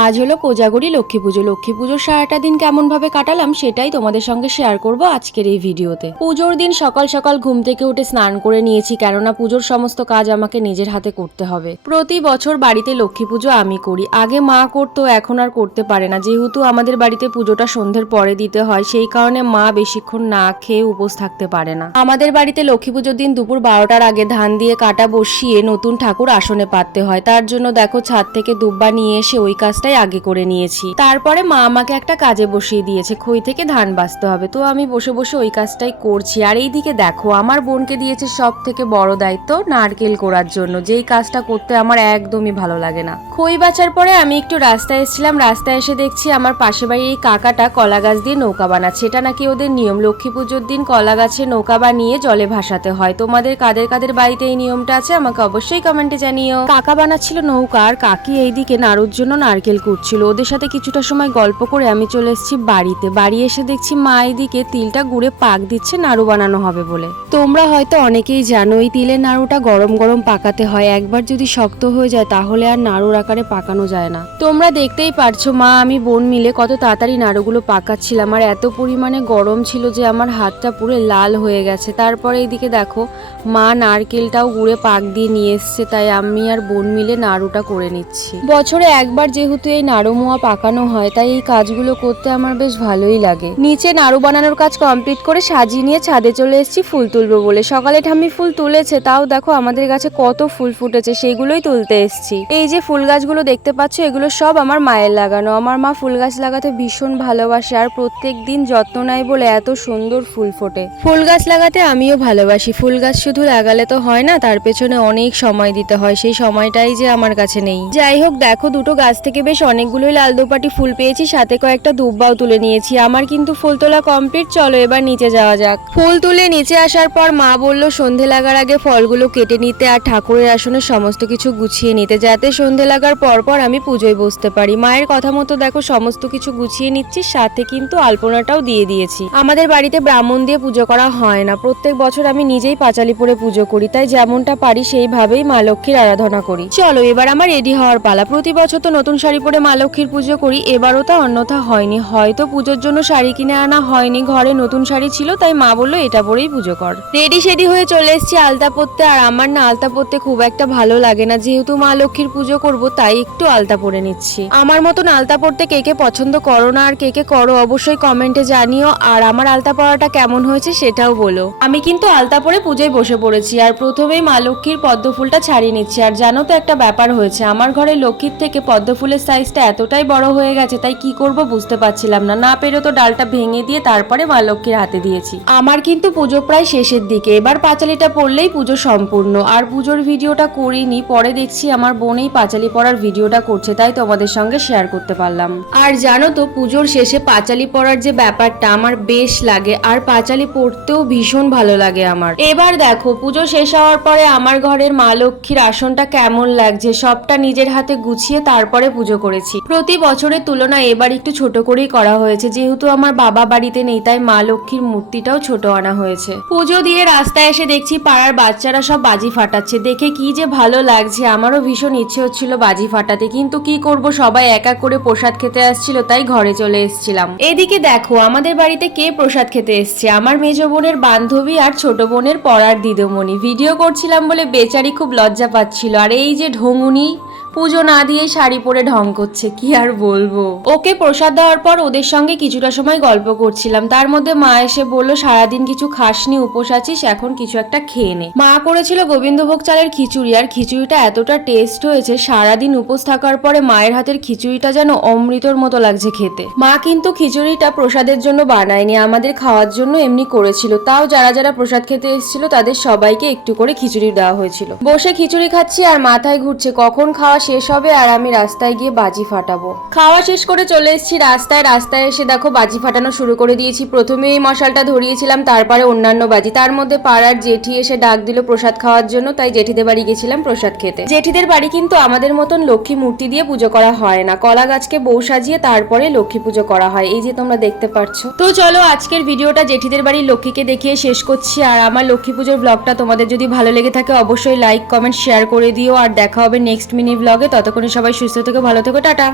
আজ হলো কোজাগরি লক্ষ্মী পুজো। লক্ষ্মী পুজোর সারাটা দিন কেমন ভাবে কাটালাম সেটাই তোমাদের সঙ্গে শেয়ার করব আজকের এই ভিডিওতে। পুজোর দিন সকাল সকাল ঘুম থেকে উঠে স্নান করে নিয়েছি, কেননা পুজোর সমস্ত কাজ আমাকে নিজের হাতে করতে হবে। প্রতি বছর বাড়িতে লক্ষ্মী পুজো আমি করি। আগে মা করতো, এখন আর করতে পারে না। যেহেতু আমাদের বাড়িতে পুজোটা সন্ধ্যের পরে দিতে হয়, সেই কারণে মা বেশিক্ষণ না খেয়ে উপোস থাকতে পারে না। আমাদের বাড়িতে লক্ষ্মী পুজোর দিন দুপুর 12টার আগে ধান দিয়ে কাটা বসিয়ে নতুন ঠাকুর আসনে পাততে হয়। তার জন্য দেখো ছাদ থেকে দুব্বা নিয়ে এসে ওই কাজটাই আগে করে নিয়েছি। তারপরে মা আমাকে একটা কাজে বসিয়ে দিয়েছে, খই থেকে ধান বাছতে হবে। তো আমি বসে বসে ওই কাজটাই করছি। আর এইদিকে দেখো আমার বোনকে দিয়েছে সব থেকে বড় দায়িত্ব, নারকেল কোড়ার জন্য, যেই কাজটা করতে আমার একদমই ভালো লাগে না। খই বাছার পরে আমি একটু রাস্তায় এসেছিলাম। রাস্তায় এসে দেখছি আমার পাশে বাড়ির এই কাকাটা কলা গাছ দিয়ে নৌকা বানাচ্ছে। এটা নাকি ওদের নিয়ম, লক্ষ্মী পুজোর দিন কলা গাছে নৌকা বানিয়ে জলে ভাসাতে হয়। তোমাদের কাদের কাদের বাড়িতে এই নিয়মটা আছে আমাকে অবশ্যই কমেন্টে জানিও। কাকা বানাচ্ছিল নৌকা আর কাকি এইদিকে নাড়ুর জন্য নারকেল কুটছিল। ওদের সাথে কিছুটা সময় গল্প করে আমি চলে এসেছি বাড়িতে। বাড়ি এসে দেখছি মা এইদিকে তিলটা গুড়ে পাক দিচ্ছে নাড়ু বানানো হবে বলে। তোমরা হয়তো অনেকেই জানো এই তিলের নাড়ুটা গরম গরম পাকাতে হয়। একবার যদি শক্ত হয়ে যায় তাহলে আর নাড়ুর আকারে পাকানো যায় না। তোমরা দেখতেই পারছো মা আমি বোন মিলে কত তাড়াতাড়ি নাড়ুগুলো পাকাচ্ছিলাম। আর এত পরিমাণে গরম ছিল যে আমার হাতটা পুরো লাল হয়ে গেছে। তারপরে এইদিকে দেখো মা নারকেলটাও গুড়ে পাক দিয়ে নিয়ে এসছে, তাই আমি আর বোন মিলে নাড়ুটা করে নিচ্ছি। বছরে একবার যেহেতু এই নাড়ু মোয়া পাকানো হয়, তাই এই কাজগুলো করতে আমার বেশ ভালোই লাগে। নিচে নাড়ু বানানোর কাজ কমপ্লিট করে সাজিয়ে নিয়ে ছাদে চলে এসেছি ফুল তুলবো বলে। সকালে ঠাম্মি ফুল তুলেছে, তাও দেখো আমাদের গাছে কত ফুল ফুটেছে, সেইগুলোই তুলতে এসেছি। এই যে ফুল গাছগুলো দেখতে পাচ্ছ, এগুলো সব আমার মায়ের লাগানো। আমার মা ফুল গাছ লাগাতে ভীষণ ভালোবাসে আর প্রত্যেক দিন যত্ন নেয় বলে এত সুন্দর ফুল ফোটে। ফুল গাছ লাগাতে আমিও ভালোবাসি। ফুল গাছ শুধু লাগালে তো হয় না, তার পেছনে অনেক সময় দিতে হয়, সেই সময়টাই যে আমার কাছে নেই। যাই হোক দেখো দুটো গাছ থেকে বেশ অনেকগুলোই লাল দোপাটি ফুল পেয়েছি, সাথে কয়েকটা দুব্বাও তুলে নিয়েছি। আমার কিন্তু ফুল তোলা কমপ্লিট। চলো এবার নিচে যাওয়া যাক। ফুল তুলে নিচে আসার পর মা বলল সন্ধে লাগার আগে ফলগুলো কেটে নিতে আর ঠাকুরের আসনে সমস্ত কিছু গুছিয়ে নিতে, যাতে সন্ধে লাগার পর আমি পুজোয় বসতে পারি। মায়ের কথা মতো দেখো সমস্ত কিছু গুছিয়ে নিচ্ছি, সাথে কিন্তু আলপনাটাও দিয়ে দিয়েছি। আমাদের বাড়িতে ব্রাহ্মণ দিয়ে পুজো করা হয় না। প্রত্যেক বছর আমি নিজেই পাঁচালি পরে পুজো করি, তাই যেমনটা পারি সেইভাবেই মা লক্ষ্মীর আরাধনা করি। চলো এবার আমার রেডি হওয়ার পালা। প্রতি বছর তো নতুন শাড়ি পরে মা লক্ষ্মীর পুজো করি, এবারও তা অন্যথা হয়নি। হয়তো পুজোর জন্য শাড়ি কিনে আনা হয়নি, ঘরে নতুন শাড়ি ছিল, তাই মা বললো এটা পরেই পুজো কর। রেডি সেডি হয়ে চলে এসেছি আলতা পরতে। আর আমার না আলতা পরতে খুব একটা ভালো লাগে না, যেহেতু মা লক্ষ্মীর পুজো করব তাই একটু আলতা পরে নিচ্ছি। আমার মতন আলতা পরতে কে কে পছন্দ করো না আর কে কে করো অবশ্যই কমেন্টে জানিও। আর আমার আলতা পরাটা কেমন হয়েছে সেটাও বলো। আমি কিন্তু আলতা পরে পুজোয় বসে পড়েছি আর প্রথমেই মা লক্ষ্মীর পদ্ম ফুলটা ছাড়িয়ে নিচ্ছি। আর জানো তো একটা ব্যাপার হয়েছে, আমার ঘরে লক্ষ্মীর থেকে পদ্ম ফুলের সাইজটা এতটাই বড় হয়ে গেছে, তাই কি করব বুঝতে পারছিলাম না। না পেরে তো ডালটা ভেঙে দিয়ে তারপরে মা লক্ষ্মীর হাতে দিয়েছি। আমার কিন্তু পুজো প্রায় শেষের দিকে, এবার পাঁচালিটা পড়লেই পুজো সম্পূর্ণ। আর পুজোর ভিডিওটা করিনি, পরে দেখছি আমার বোনেই পাঁচালি পড়ার ভিডিওটা করছে, তাই তোমাদের সঙ্গে শেয়ার করতে পারলাম। আর জানো তো পুজোর শেষে পাঁচালি পড়ার যে ব্যাপারটা আমার বেশ লাগে, আর পাঁচালি পড়তেও ভীষণ ভালো লাগে আমার। এবার দেখো পুজো শেষ হওয়ার পরে আমার ঘরের মা লক্ষ্মীর আসনটা কেমন লাগছে, সবটা নিজের হাতে গুছিয়ে তারপরে পুজো করেছি। প্রতি বছরের তুলনায় এবার একটু ছোট করেই করা হয়েছে, যেহেতু আমার বাবা বাড়িতে নেই, তাই মা লক্ষ্মীর মূর্তিটাও ছোট আনা হয়েছে। পুজো দিয়ে রাস্তায় এসে দেখছি পাড়ার বাচ্চারা সব বাজি ফাটাচ্ছে, দেখে কি যে ভালো লাগছে। আমারও ভীষণ ইচ্ছে হচ্ছিল বাজি ফাটাতে, কিন্তু কি করব সবাই এক এক করে প্রসাদ খেতে আসছিল, তাই ঘরে চলে এসেছিলাম। এদিকে দেখো আমাদের বাড়িতে কে প্রসাদ খেতে এসছে, আমার মেজো বোনের বান্ধবী আর ছোট বোনের পড়ার দিদিমণি। ভিডিও করছিলাম বলে বেচারি খুব লজ্জা পাচ্ছিল। আর এই যে ঢঙুনি পুজো না দিয়ে শাড়ি পরে ঢং করছে, কি আর বলবো। ওকে প্রসাদ দেওয়ার পর ওদের সঙ্গে কিছুটা সময় গল্প করছিলাম, তার মধ্যে মা এসে বললো সারাদিন কিছু খাসনি, উপোস আছিস, এখন কিছু একটা খেয়ে নে। মা করেছিল গোবিন্দভোগ চালের খিচুড়ি, আর খিচুড়িটা এতটা টেস্ট হয়েছে, সারাদিন উপোস থাকার পরে মায়ের হাতের খিচুড়িটা যেন অমৃতর মতো লাগছে খেতে। মা কিন্তু খিচুড়িটা প্রসাদের জন্য বানায়নি, আমাদের খাওয়ার জন্য এমনি করেছিল। তাও যারা যারা প্রসাদ খেতে এসেছিল তাদের সবাইকে একটু করে খিচুড়ি দেওয়া হয়েছিল। বসে খিচুড়ি খাচ্ছি আর মাথায় ঘুরছে কখন খাওয়া শেষ হবে আর আমি রাস্তায় গিয়ে বাজি ফাটাবো। খাওয়া শেষ করে চলে এসেছি রাস্তায় এসে দেখো বাজি ফাটানো শুরু করে দিয়েছি। প্রথমে এই মশালটা ধরিয়েছিলাম, তারপরে অন্যান্য বাজি। তার মধ্যে পাড়ার জেঠি এসে ডাক দিল প্রসাদ খাওয়ার জন্য, তাই জেঠিদের বাড়ি গেছিলাম প্রসাদ খেতে। জেঠিদের বাড়ি কিন্তু আমাদের মতন লক্ষ্মী মূর্তি দিয়ে পুজো করা হয় না, কলা গাছকে বউ সাজিয়ে তারপরে লক্ষ্মী পুজো করা হয়, এই যে তোমরা দেখতে পাচ্ছ। তো চলো আজকের ভিডিওটা জেঠিদের বাড়ির লক্ষ্মীকে দেখিয়ে শেষ করছি। আর আমার লক্ষ্মী পুজোর ব্লগটা তোমাদের যদি ভালো লেগে থাকে অবশ্যই লাইক কমেন্ট শেয়ার করে দিও। আর দেখা হবে নেক্সট মিনি ব্লগে। ততক্ষণে সবাই সুস্থ থেকো, ভালো থেকো, টাটা।